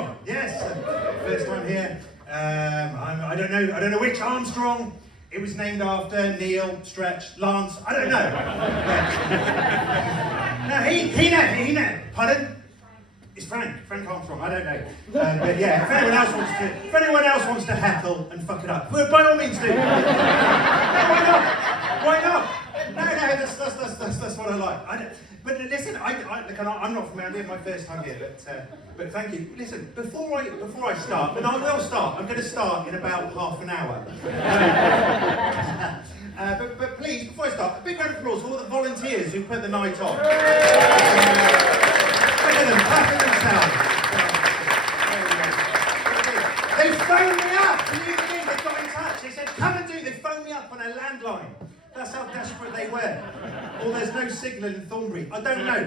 Armstrong. Yes, first time here. I don't know which Armstrong. It was named after Neil, Stretch, Lance. I don't know. No, he know. Pardon? It's Frank Armstrong. I don't know. But yeah, if anyone else wants to heckle and fuck it up, well, by all means do. No, why not? No, that's what I like. But listen, I'm not familiar. My first time here, but thank you. Listen, before I start, and I will start. I'm going to start in about half an hour. But please, before I start, a big round of applause for all the volunteers who put the night on. Look at them, clapping themselves. They phoned me up. Can you believe they got in touch? They said, come and do. They phoned me up on a landline. That's how desperate they were. Or there's no signal in Thornbury. I don't know.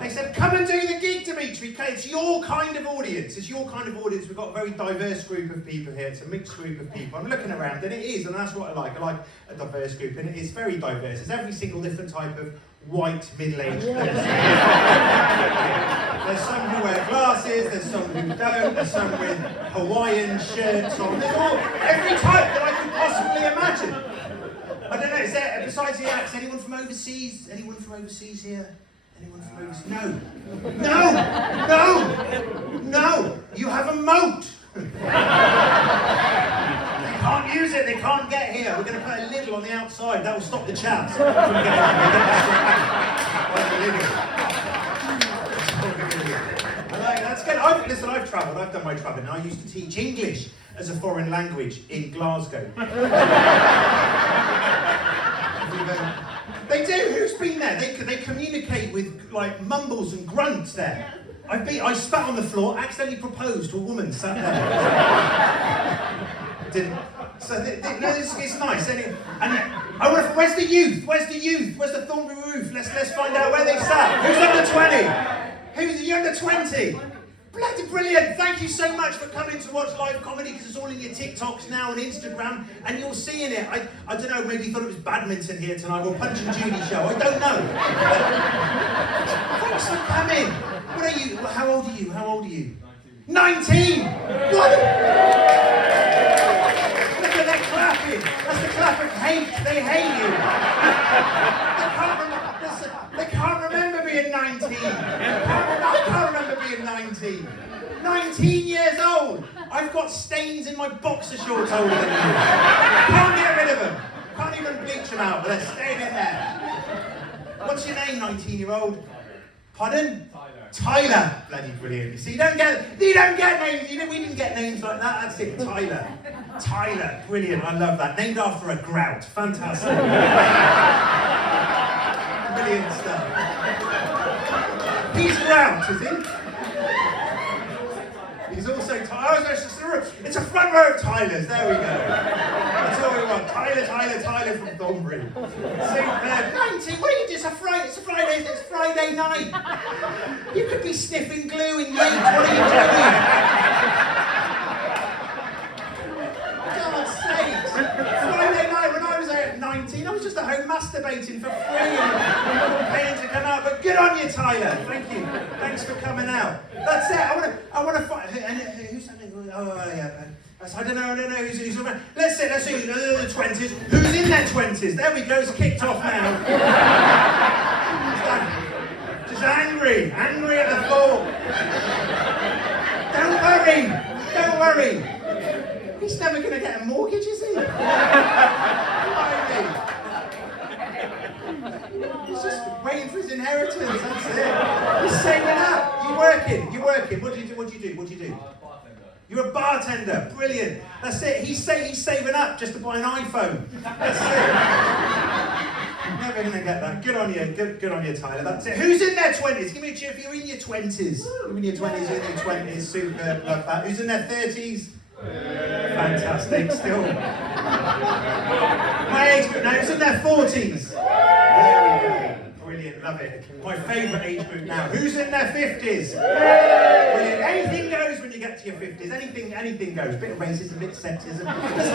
They said, come and do the gig, Demitri. It's your kind of audience. It's your kind of audience. We've got a very diverse group of people here. It's a mixed group of people. I'm looking around, and it is, and that's what I like. I like a diverse group, and it is very diverse. It's every single different type of white, middle-aged person. There's some who wear glasses, there's some who don't, there's some with Hawaiian shirts on. There's every type that I could possibly imagine. I don't know, is there, besides the acts, anyone from overseas? Anyone from overseas here? Anyone from overseas? No! You have a moat! They can't use it, they can't get here. We're going to put a lidl on the outside, that will stop the chaps from getting That's good. Listen, I've travelled, I've done my travelling. I used to teach English as a foreign language in Glasgow. They do. Who's been there? They communicate with like mumbles and grunts there. I spat on the floor, accidentally proposed to a woman sat there. Didn't. So no, it's nice. Where's the youth? Where's the Thornbury roof? Let's find out where they sat. Who's under 20? Who's the under 20? Bloody brilliant! Thank you so much for coming to watch live comedy, because it's all in your TikToks now and Instagram, and you're seeing it. I don't know, maybe you thought it was badminton here tonight, or Punch and Judy show, I don't know. Thanks for coming. What are you? How old are you? 19! What? Look at that clapping. That's the clap of hate. They hate you. They can't remember being 19. I can't remember being 19. 19 years old. I've got stains in my boxer shorts older than you. Can't get rid of them. Can't even bleach them out, but they're staying in there. What's your name, 19-year-old? Pardon? Tyler. Bloody brilliant. You see, you don't get names. We didn't get names like that. That's it. Tyler. Brilliant. I love that. Named after a grout. Fantastic. Brilliant stuff. He's grout, is he? He's also Tyler. It's a front row of Tylers. There we go. That's all we want. Tyler from Thornbury. Superb. 19. What are you doing? It's Friday night. You could be sniffing glue in Leeds. What are you doing? God's sakes. Friday night when I was out at 19, I was just at home masturbating for free and paying to come out. But good on you, Tyler. Thank you. Thanks for coming out. That's it. I want to find. Who's that? Oh yeah. I don't know who's around. Let's see, the 20s. Who's in their 20s? There we go, it's kicked off now. Just angry at the thought. Don't worry. He's never going to get a mortgage, is he? He's just waiting for his inheritance, that's it. He's saving up. You're working. What do you do? You're a bartender. Brilliant. That's it. He's saving up just to buy an iPhone. That's it. Never going to get that. Good on you. Good on you, Tyler. That's it. Who's in their 20s? Give me a cheer if you're in your 20s. You're in your 20s. Superb. Love that. Who's in their 30s? Fantastic. Still. My age group now. Who's in their 40s? There we go. Brilliant. Love it. My favourite age group now. Who's in their 50s? Brilliant. Anything goes when you get to your 50s. Anything goes. Bit of racism, bit of sexism. Doesn't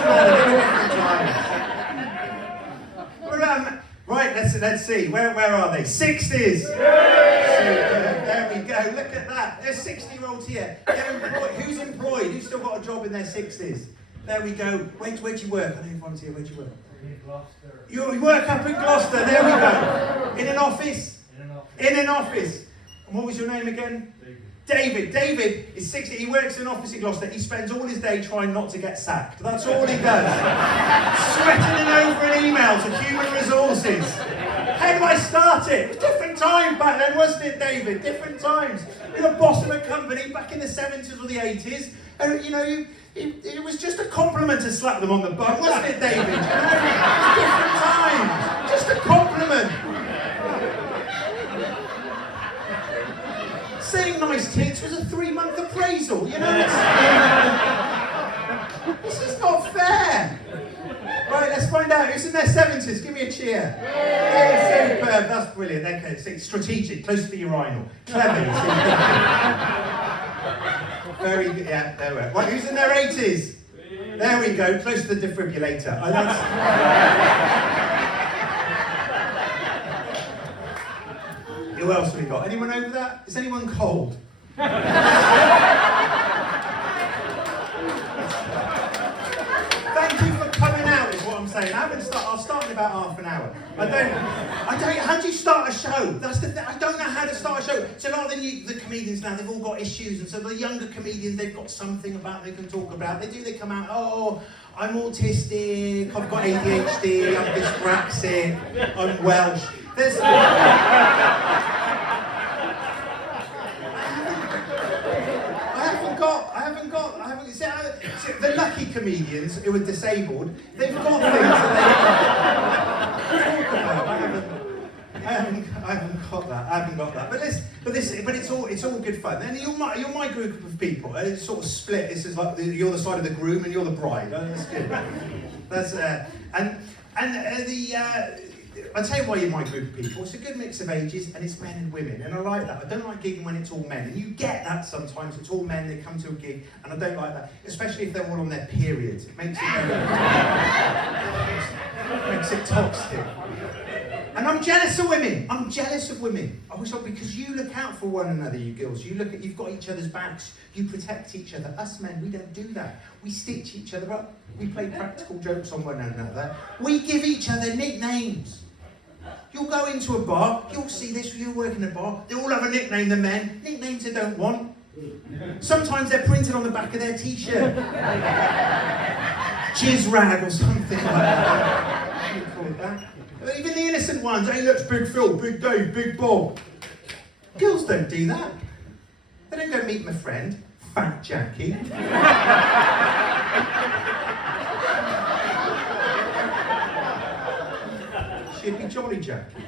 matter. Right, let's see. Where are they? 60s. There we go. Look at that. There's 60-year-olds here. They're employed. Who's employed? Who's still got a job in their 60s? There we go. Where do you work? I know you're volunteer. Where do you work? In Gloucester. You work up in Gloucester. There we go. In an office? In an office. And what was your name again? David is 60. He works in an office in Gloucester. He spends all his day trying not to get sacked. That's all he does. Sweating over an email to human resources. How do I start it? It was different time back then, wasn't it, David? Different times. You're the boss of a company back in the 70s or the 80s. And, you know, it was just a compliment to slap them on the butt, wasn't it, David? You know, it was different times. Just a compliment. Saying nice tits was a 3-month appraisal, you know? This is not fair. Right, let's find out who's in their 70s. Give me a cheer. Yeah, superb. That's brilliant. Okay, so it's strategic, close to the urinal. Clever. Very good. Yeah, there we are. Right, who's in their 80s? There we go, close to the defibrillator. Oh, who else have we got? Anyone over that? Is anyone cold? Thank you for coming out, is what I'm saying. I'll start in about half an hour. How do you start a show? That's the thing. I don't know how to start a show. So a lot of the comedians now, they've all got issues, and so the younger comedians, they've got something about they can talk about. They come out, oh, I'm autistic, I've got ADHD, I'm dyspraxic, I'm Welsh. See, the lucky comedians who are disabled, they've got things that they talk about. I haven't got that. But it's all good fun. And you're my group of people, and it's sort of split. This is like you're the side of the groom and you're the bride. Oh, that's good. I'll tell you why you're my group of people. It's a good mix of ages, and it's men and women, and I like that. I don't like gigging when it's all men, and you get that sometimes. It's all men, they come to a gig, and I don't like that, especially if they're all on their periods. It makes it toxic. And I'm jealous of women. Because you look out for one another, you girls. You've got each other's backs. You protect each other. Us men, we don't do that. We stitch each other up. We play practical jokes on one another. We give each other nicknames. You'll go into a bar, you'll see this, you'll work in a bar, they all have a nickname, the men. Nicknames they don't want. Sometimes they're printed on the back of their t-shirt. Jizz rag or something like that. What do you call it that? Even the innocent ones, hey, look, Big Phil, Big Dave, Big Bob. Girls don't do that. They don't go meet my friend, Fat Jackie. She'd be Jolly Jackie.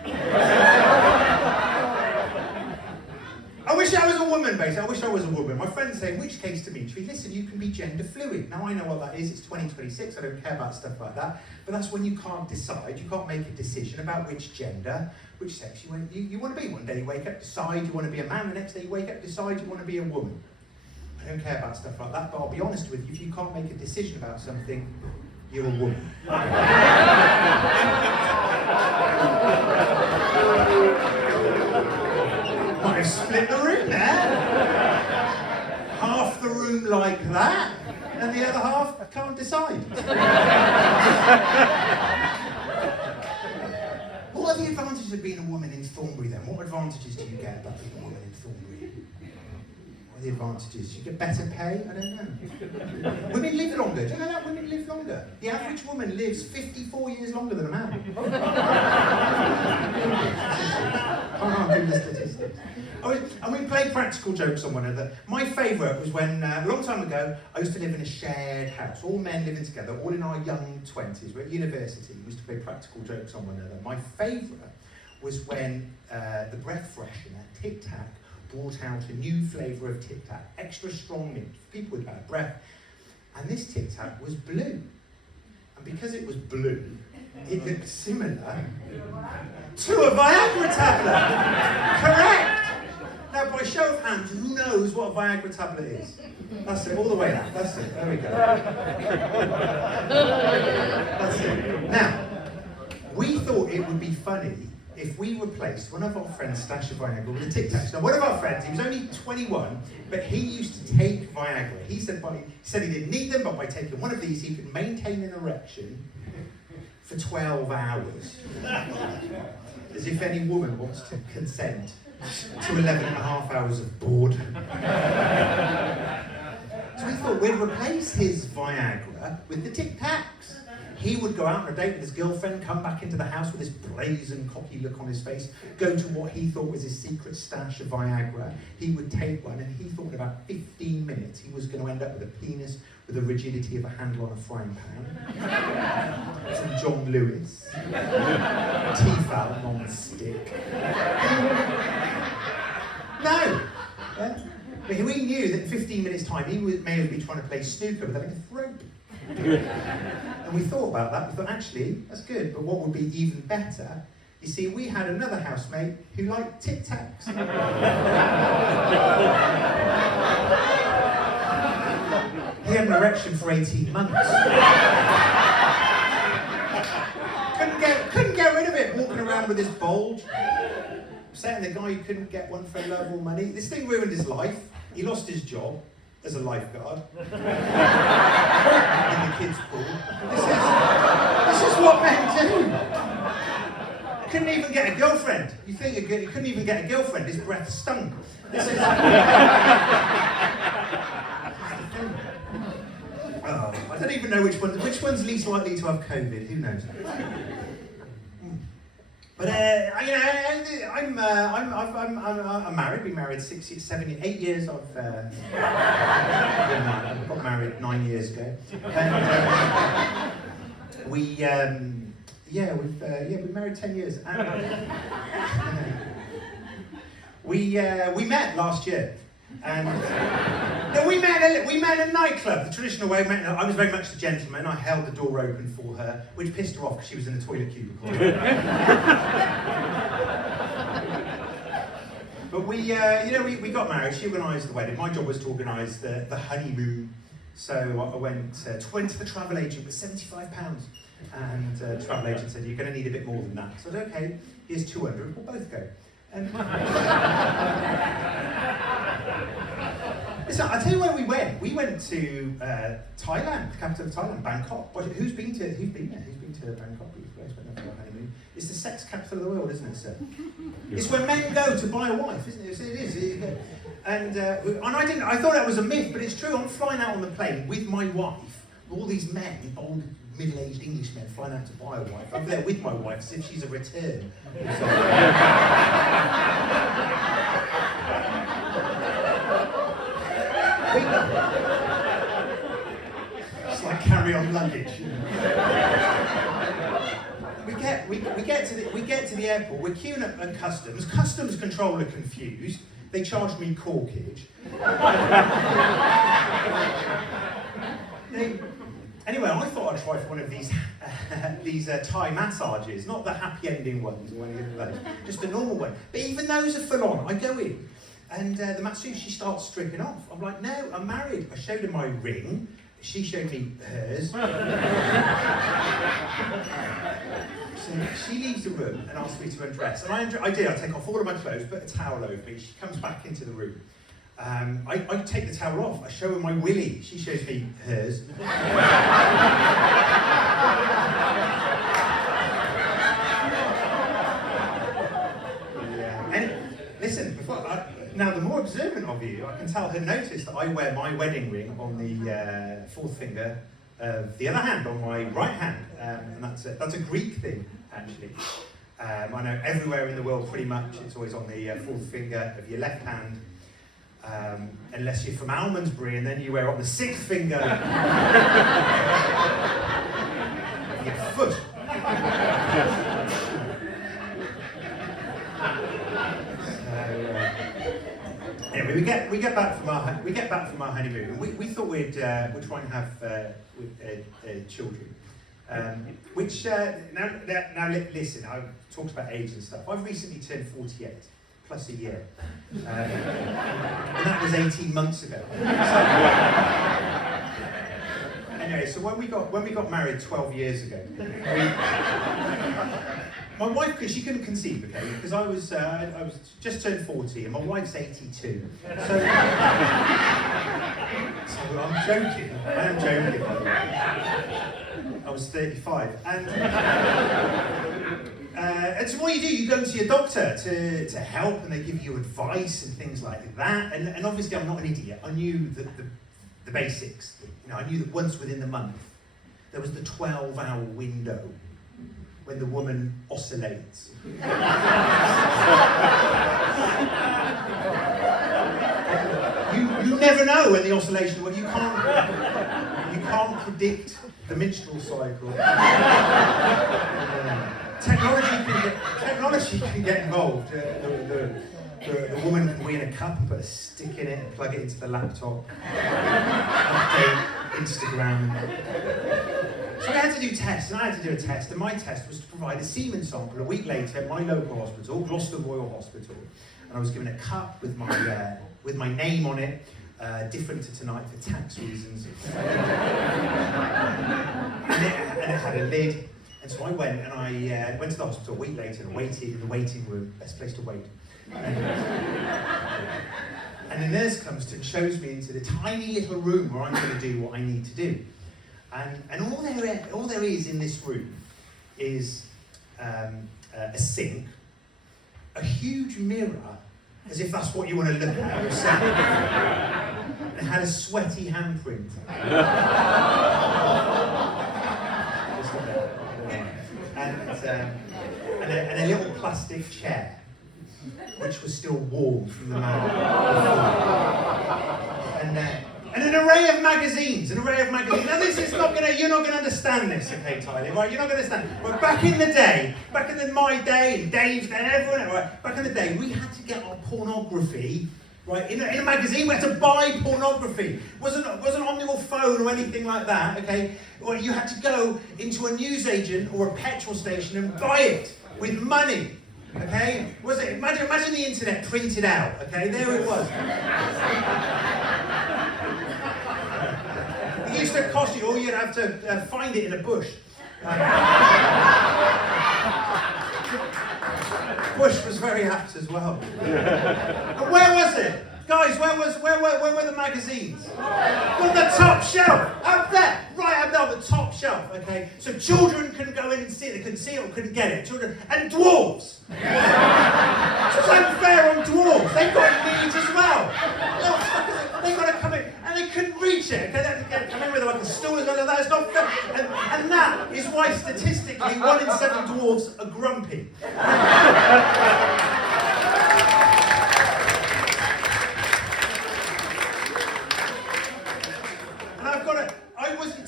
I wish I was a woman, basically. I wish I was a woman. My friends say, in which case, Demitris, listen, you can be gender fluid. Now, I know what that is. It's 2026. I don't care about stuff like that. But that's when you can't decide. You can't make a decision about which gender, which sex you want to be. One day you wake up, decide you want to be a man. The next day you wake up, decide you want to be a woman. I don't care about stuff like that. But I'll be honest with you, if you can't make a decision about something, you're a woman. Might have split the room there. Half the room like that, and the other half can't decide. What are the advantages of being a woman in Thornbury then? What advantages do you get about being a woman in Thornbury? What are the advantages? You get better pay? I don't know. Women live longer. Do you know that? Women live longer. The average woman lives 54 years longer than a man. Can't do the statistics. And we played practical jokes on one another. My favourite was when, a long time ago, I used to live in a shared house, all men living together, all in our young 20s. We're at university, we used to play practical jokes on one another. My favourite was when the breath freshener, Tic Tac, brought out a new flavour of Tic Tac, extra strong mint, for people with bad breath. And this Tic Tac was blue. And because it was blue, it looked similar to a Viagra tablet. Correct! Now, by show of hands, who knows what a Viagra tablet is? That's it, all the way out. That's it, there we go. That's it. Now, we thought it would be funny if we replaced one of our friends' stash of Viagra with a Tic Tacs. Now, one of our friends, he was only 21, but he used to take Viagra. He said he didn't need them, but by taking one of these, he could maintain an erection for 12 hours. As if any woman wants to consent to 11 and a half hours of boredom. So we thought we'd replace his Viagra with the Tic Tacs. He would go out on a date with his girlfriend, come back into the house with this brazen, cocky look on his face, go to what he thought was his secret stash of Viagra. He would take one, and he thought in about 15 minutes he was going to end up with a penis with the rigidity of a handle on a frying pan. From John Lewis. Tefal non-stick. No! But we knew that in 15 minutes' time he may have been trying to play snooker with a length of rope. And we thought about that. We thought, actually, that's good, but what would be even better? You see, we had another housemate who liked Tic Tacs. He had an erection for 18 months. Couldn't get rid of it, walking around with this bulge. Saying the guy who couldn't get one for love or money. This thing ruined his life. He lost his job as a lifeguard in the kids' pool. This is what men do. Couldn't even get a girlfriend. You think he couldn't even get a girlfriend? His breath stunk. This is. Oh, I don't even know which one's least likely to have COVID. Who knows? But I'm married. Been married 6 years, 7 years, 8 years. I got married 9 years ago, and we've been married 10 years. And, we met last year, and no, we met in a nightclub, the traditional way. I was very much the gentleman. I held the door open for her, which pissed her off because she was in the toilet cubicle. But we got married. She organised the wedding. My job was to organise the honeymoon. So I went to the travel agent with £75, and the travel agent said, "You're going to need a bit more than that." So I said, "Okay, here's 200. We'll both go." And listen, I'll tell you where we went. We went to Thailand, the capital of Thailand, Bangkok. Who's been there? Who's been to Bangkok? It's the sex capital of the world, isn't it, sir? It's where men go to buy a wife, isn't it? It is. And I thought that was a myth, but it's true. I'm flying out on the plane with my wife, all these men, old middle-aged English men flying out to buy a wife. I'm there with my wife as if she's a return. It's like carry-on luggage. You know? We get to the airport. We're queuing up at customs. Customs control are confused. They charged me corkage. Anyway, I thought I'd try for one of these Thai massages, not the happy ending ones or any of those, just a normal one. But even those are full on. I go in, and the masseuse, she starts stripping off. I'm like, no, I'm married. I showed her my ring. She showed me hers. So she leaves the room and asks me to undress. And I did. I take off all of my clothes, put a towel over me. She comes back into the room. I take the towel off. I show her my willy. She shows me hers. Yeah. And listen, now the more observant of you, I can tell her notice that I wear my wedding ring on the fourth finger of the other hand, on my right hand, and that's a Greek thing, actually. I know everywhere in the world, pretty much, it's always on the fourth finger of your left hand, unless you're from Almondsbury, and then you wear it on the sixth finger of your foot. Anyway, we get back from our honeymoon, and we thought we'd try and have children. Which now listen, I've talked about age and stuff. I've recently turned 48 plus a year, and that was 18 months ago. Anyway, so when we got married 12 years ago, my wife, because she couldn't conceive, okay, because I was just turned 40 and my wife's 82. So I'm joking. I am joking, by the way. I was 35, and so what you go to your doctor to help, and they give you advice and things like that. And obviously, I'm not an idiot. I knew the basics. You know, I knew that once within the month there was the 12-hour window when the woman oscillates. You never know when the oscillation. Well, you can't predict the menstrual cycle. Technology can get involved. The woman can wee in a cup and put a stick in it and plug it into the laptop. Update Instagram. So I had to do tests, and I had to do a test, and my test was to provide a semen sample a week later at my local hospital, Gloucester Royal Hospital, and I was given a cup with my name on it, different to tonight for tax reasons, and it had a lid. And so I went, and I went to the hospital a week later and waited in the waiting room, best place to wait. And the nurse comes to and shows me into the tiny little room where I'm going to do what I need to do. And all there is in this room is a sink, a huge mirror, as if that's what you want to look at yourself. And it had a sweaty handprint. And a little plastic chair, which was still warm from the man. And an array of magazines, Now this is you're not gonna understand this, okay, Tyler, right? You're not gonna understand. But back in my day, and Dave's day, and everyone, right? Back in the day, we had to get our pornography, right? In a magazine, we had to buy pornography. Wasn't on your phone or anything like that, okay? Or you had to go into a newsagent or a petrol station and buy it with money. Okay? Imagine the internet printed out, okay? There it was. It used to cost you, or you'd have to find it in a bush. Bush was very apt as well. And where was it? Guys, where were the magazines? On the top shelf, up there, right up there on the top shelf, okay? So children couldn't go in and see it, they couldn't see it or couldn't get it. Children, and dwarves. It's unfair on dwarves, they've got needs as well. Little fuckers, they've got to come in, and they couldn't reach it, okay? They had to come in with like a stool and that, it's not fair. And that is why statistically 1 in 7 dwarves are grumpy.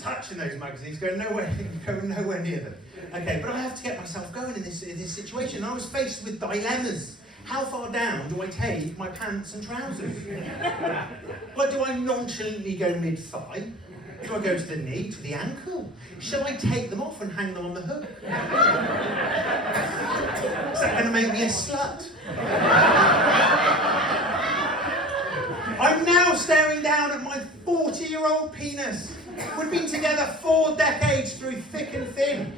Touching those magazines, going nowhere near them. Okay, but I have to get myself going in this situation. I was faced with dilemmas. How far down do I take my pants and trousers? Like, do I nonchalantly go mid-thigh? Do I go to the knee, to the ankle? Shall I take them off and hang them on the hook? Is that going to make me a slut? I'm now staring down at my 40-year-old penis. We've been together 4 decades through thick and thin.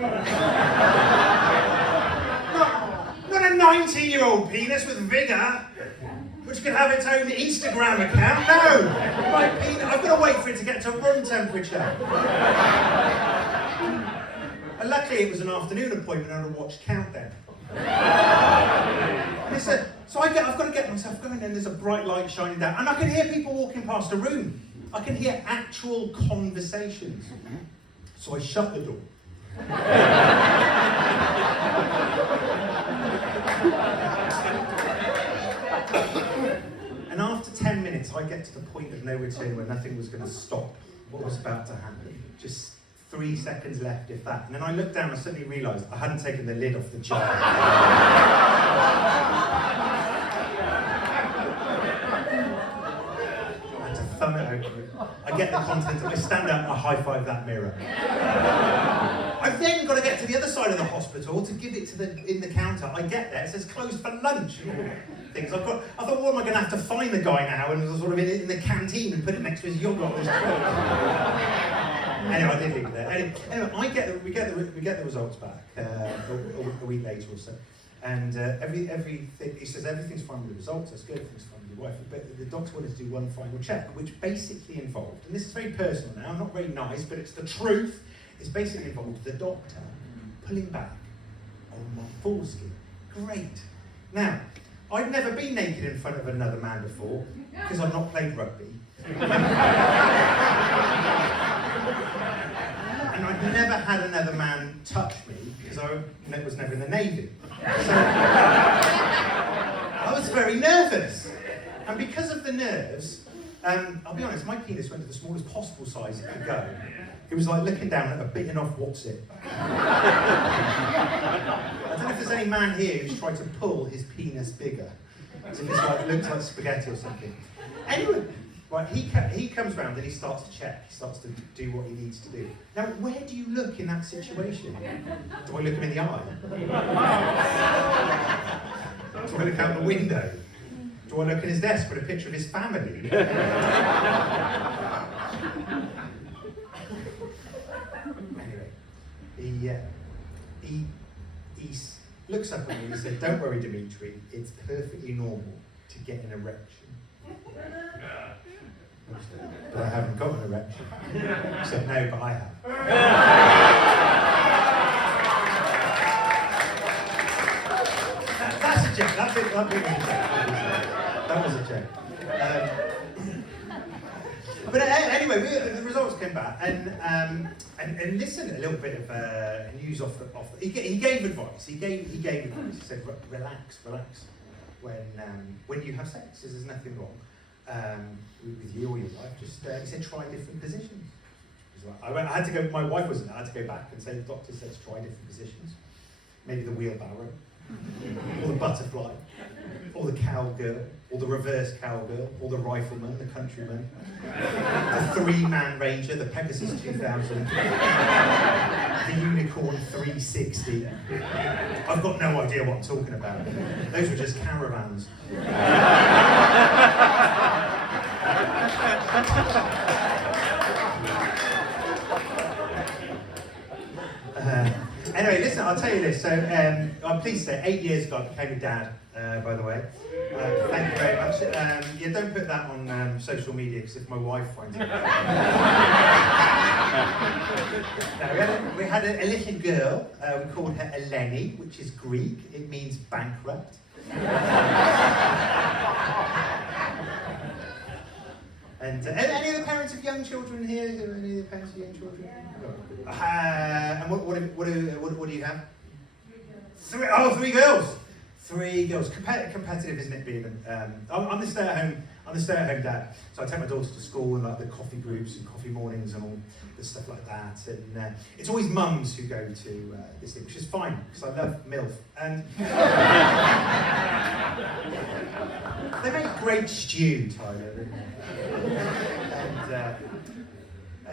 Not a 19-year-old penis with vigour, which could have its own Instagram account. No! My penis, I've got to wait for it to get to room temperature. And luckily it was an afternoon appointment and I watched Countdown. And so I've got to get myself going, and there's a bright light shining down, and I can hear people walking past the room. I can hear actual conversations. So I shut the door. And after 10 minutes, I get to the point of no return where nothing was going to stop what was about to happen. Just 3 seconds left, if that. And then I looked down and suddenly realised I hadn't taken the lid off the jar. Thumb it open. I get the content, I stand up, I high-five that mirror. I've then got to get to the other side of the hospital to give it to in the counter. I get there, it says closed for lunch and all things. I thought, well, am I going to have to find the guy now and sort of in the canteen and put it next to his yogurt on his toilet? Anyway, I did leave it there. Anyway, we get the results back a week later or so, and everything. He says everything's fine with the results. That's good. Everything's fine with your wife. But the doctor wanted to do one final check, which basically involved, and this is very personal now. Not very nice, but it's the truth. It's basically involved the doctor pulling back on my foreskin. Great. Now, I'd never been naked in front of another man before because I've not played rugby. And I'd never had another man touch me because I was never in the Navy. So I was very nervous. And because of the nerves, I'll be honest, my penis went to the smallest possible size it could go. It was like looking down at a bitten off what's it. I don't know if there's any man here who's tried to pull his penis bigger. As if it's like, looks like spaghetti or something. Anyway, right, he comes round and he starts to check. He starts to do what he needs to do. Now, where do you look in that situation? Do I look him in the eye? Do I look out the window? Do I look at his desk with a picture of his family? Anyway, he looks up at me and he said, "Don't worry, Dimitri, it's perfectly normal to get an erection." But I haven't got an erection. He said, "No, but I have." That's a joke. That was a joke. But anyway, the results came back, and listen, a little bit of news off the. He gave advice. He gave advice. He said, "Relax. When you have sex, there's nothing wrong with you or your wife. Just he said, try different positions." I had to go. My wife wasn't there. I had to go back and say the doctor says try different positions. Maybe the wheelbarrow, or the butterfly, or the cowgirl, or the reverse cowgirl, or the rifleman, the countryman, the three-man ranger, the Pegasus 2000, the Unicorn 360. I've got no idea what I'm talking about. Those were just caravans. Anyway, listen, I'll tell you this. So, I'm pleased to say, 8 years ago, I became a dad, by the way. Thank you very much. Yeah, don't put that on social media, because if my wife finds it. No, we had a little girl. We called her Eleni, which is Greek. It means bankrupt. And any of the parents of young children here? Any of the parents of young children? And what do you have? Three girls. Three girls. Competitive, isn't it? Being I'm the stay-at-home dad. So I take my daughter to school and like the coffee groups and coffee mornings and all the stuff like that. And it's always mums who go to this thing, which is fine because I love MILF. And they make great stew, Tyler.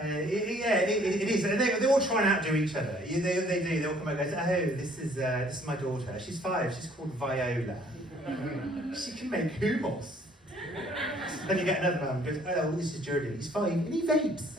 And it is. And they all try and outdo each other. They do. They all come out and go, "Oh, this is my daughter. She's 5. She's called Viola. She can make hummus." Then you get another man who goes, "Oh, this is Jordan. He's 5 and he vapes."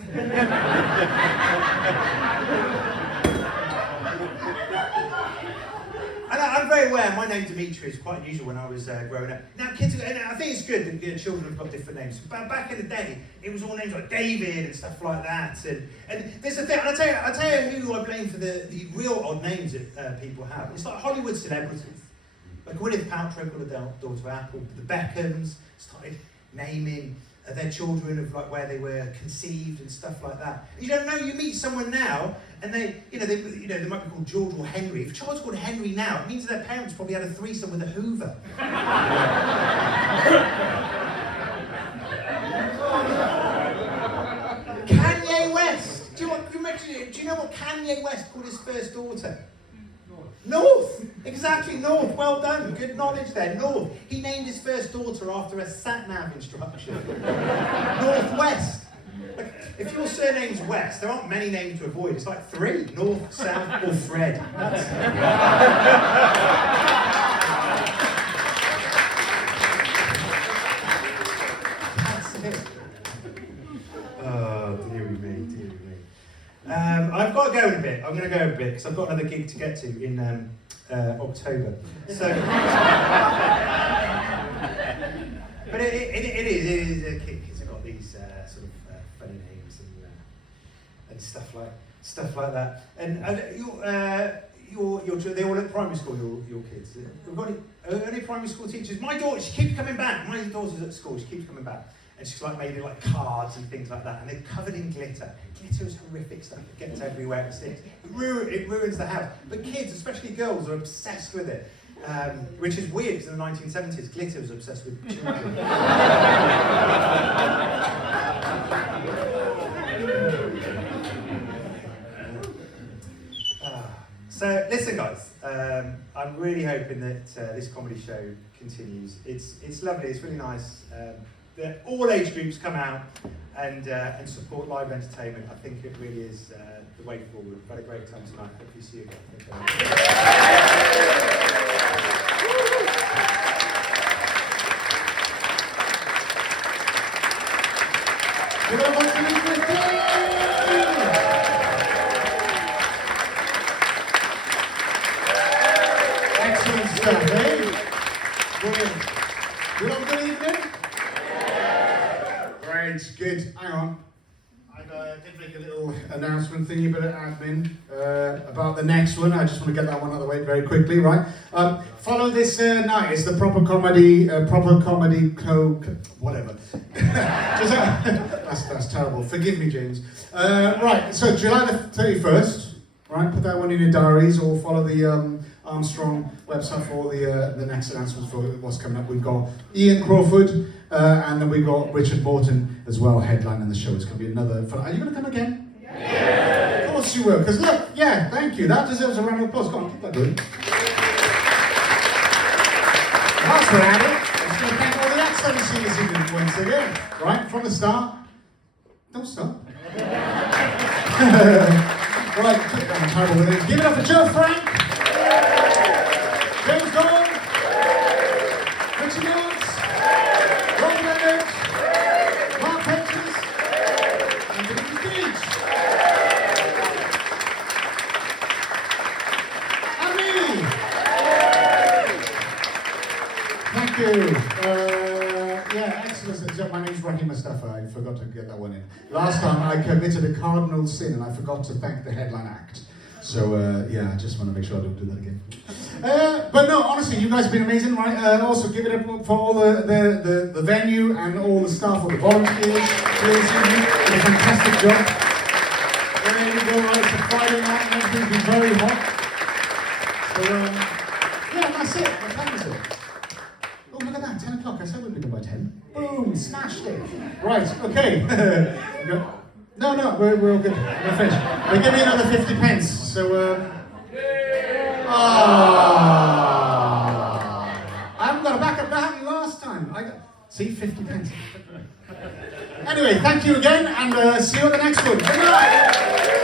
And I'm very aware, my name Demitri is quite unusual when I was growing up. Now kids, and I think it's good that children have got different names. But back in the day, it was all names like David and stuff like that. And there's a thing, and I'll tell you who I blame for the real odd names that people have. It's like Hollywood celebrities. Like Gwyneth Paltrow got a daughter Apple, the Beckhams started naming their children of like where they were conceived and stuff like that. You don't know. You meet someone now, and they might be called George or Henry. If a child's called Henry now, it means their parents probably had a threesome with a Hoover. Kanye West. Do you know what Kanye West called his first daughter? North. Exactly, North. Well done. Good knowledge there. North. He named his first daughter after a sat-nav instruction. Northwest. Like, if your surname's West, there aren't many names to avoid. It's like 3. North, South, or Fred. That's it. Oh, dearie me. I've got to go in a bit. I'm going to go in a bit because I've got another gig to get to in October. So, but it is. Kids have got these sort of funny names and stuff like that. And they all at primary school. Your kids. We've got any primary school teachers. My daughter, she keeps coming back. My daughter's at school. She keeps coming back. And she's like maybe like cards and things like that, and they're covered in glitter. Glitter is horrific stuff. It gets everywhere. It sticks. It ruins the house. But kids, especially girls, are obsessed with it, which is weird because in the 1970s, glitter was obsessed with children. So listen, guys. I'm really hoping that this comedy show continues. It's lovely. It's really nice. That all age groups come out and support live entertainment. I think it really is the way forward. We've had a great time tonight. Hope you see you again. Excellent stuff, eh? Brilliant. You have a good evening? Great, good. Hang on. I did make a little announcement thingy, bit of admin about the next one. I just want to get that one out of the way very quickly, right? Follow this night. It's the proper comedy whatever. That's terrible. Forgive me, James. Right. So July the 31st. Right. Put that one in your diaries, or follow the Armstrong website for the next announcements for what's coming up. We've got Ian Crawford. And then we've got Richard Morton as well, headlining the show. It's going to be another fun. Are you going to come again? Yeah! Of course you will, because look, yeah, thank you. That deserves a round of applause. Go on, keep that going. Whilst we're at it, I'm just going to thank all the acts I've seen this evening once again. Right, from the start. Don't stop. Right, I'm terrible with it. Give it up for Joe Frank. James Gold. Richard Morton. And Demitris Deech. And me. Thank you. Yeah, excellent. My name's Rocky Mustafa. I forgot to get that one in. Last time I committed a cardinal sin and I forgot to thank the headline act. So yeah, I just want to make sure I don't do that again. But no, honestly, you guys have been amazing, right? Also, give it up for all the venue and all the staff, all the volunteers. Did a fantastic job. There you go, right? It's a Friday night and everything's been very hot. So yeah, that's it. What time is it? Oh, look at that, 10 o'clock. I said we'd be done by 10. Boom, smashed it. Right, okay. No, we're all good. We're finished. They give me another 50 pence, so I haven't got a backup. That happened last time. See, 50 pence. Anyway, thank you again, and see you at the next one. Good night.